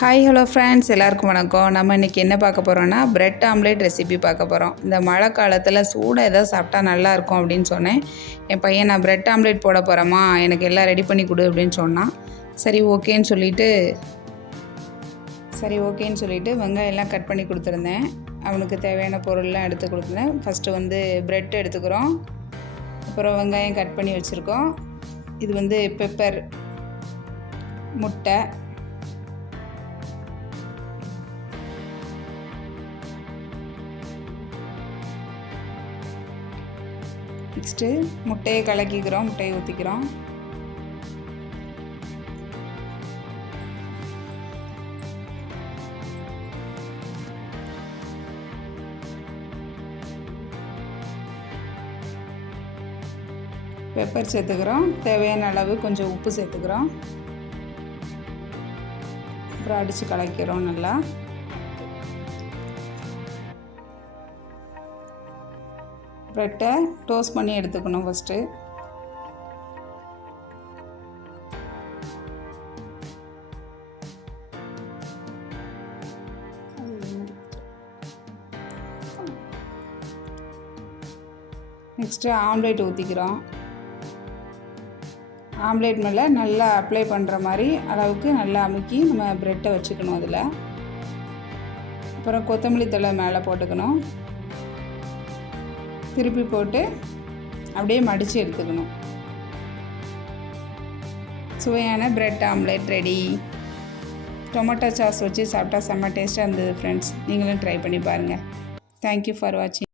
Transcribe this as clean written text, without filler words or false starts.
Hi hello friends, எல்லாருக்கும் வணக்கம். நம்ம இன்றைக்கி என்ன பார்க்க போகிறோன்னா பிரெட் ஆம்லேட் ரெசிபி பார்க்க போகிறோம். இந்த மழை காலத்தில் சூடாக எதாவது சாப்பிட்டா நல்லாயிருக்கும் அப்படின்னு சொன்னேன். என் பையன் நான் பிரெட் ஆம்லேட் போட போகிறேம்மா, எனக்கு எல்லாம் ரெடி பண்ணி கொடு அப்படின்னு சொன்னான். சரி ஓகேன்னு சொல்லிவிட்டு வெங்காயம்லாம் கட் பண்ணி கொடுத்துருந்தேன். அவனுக்கு தேவையான பொருள்லாம் எடுத்து கொடுத்துருந்தேன். ஃபஸ்ட்டு பிரெட் எடுத்துக்கிறோம். அப்புறம் வெங்காயம் கட் பண்ணி வச்சுருக்கோம். இது பெப்பர், முட்டை, நெக்ஸ்ட்டு முட்டையை கலக்கிக்கிறோம். முட்டையை ஊற்றிக்கிறோம். பெப்பர் சேர்த்துக்கிறோம். தேவையான அளவு கொஞ்சம் உப்பு சேர்த்துக்கிறோம். அப்புறம் அடித்து கலக்கிறோம். நல்லா ப்ரெட்டை டோஸ்ட் பண்ணி எடுத்துக்கணும். ஃபஸ்ட்டு நெக்ஸ்ட்டு ஆம்லேட் ஊற்றிக்கிறோம். ஆம்லேட் மேலே நல்லா அப்ளை பண்ணுற மாதிரி அளவுக்கு நல்லா அமுக்கி நம்ம ப்ரெட்டை வச்சுக்கணும். அதில் அப்புறம் கொத்தமல்லி தழை மேலே போட்டுக்கணும். திருப்பி போட்டு அப்படியே மடித்து எடுத்துக்கணும். சுவையான bread omelette ready. Tomato sauce வச்சு சாப்பிட்டா செம்ம டேஸ்ட்டாக இருந்தது ஃப்ரெண்ட்ஸ். நீங்களும் ட்ரை பண்ணி பாருங்கள். தேங்க்யூ ஃபார் வாட்சிங்.